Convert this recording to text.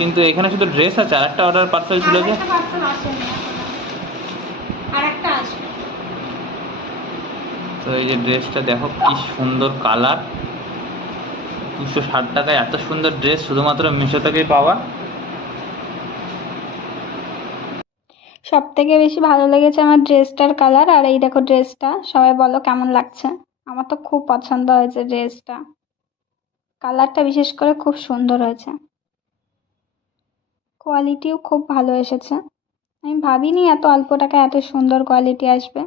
কিন্তু এখানে শুধু ড্রেস আছে, আর একটা অর্ডার পার্সেল ছিল যে। আরেকটা পার্সেল আসেনি এখনো, আরেকটা আসবে। তো এই যে ড্রেসটা দেখো কি সুন্দর কালার, 260 টাকায় এত সুন্দর ড্রেস শুধুমাত্র মিশো থেকেই পাওয়া। সব থেকে বেশি ভালো লেগেছে আমার ড্রেসটার কালার। আর এই দেখো ড্রেসটা, সবাই বলো কেমন লাগছে। আমার তো খুব পছন্দ হয়েছে ড্রেসটা, কালারটা বিশেষ করে খুব সুন্দর হয়েছে, কোয়ালিটিও খুব ভালো এসেছে। আমি ভাবিনি এত অল্প টাকায় এত সুন্দর কোয়ালিটি আসবে।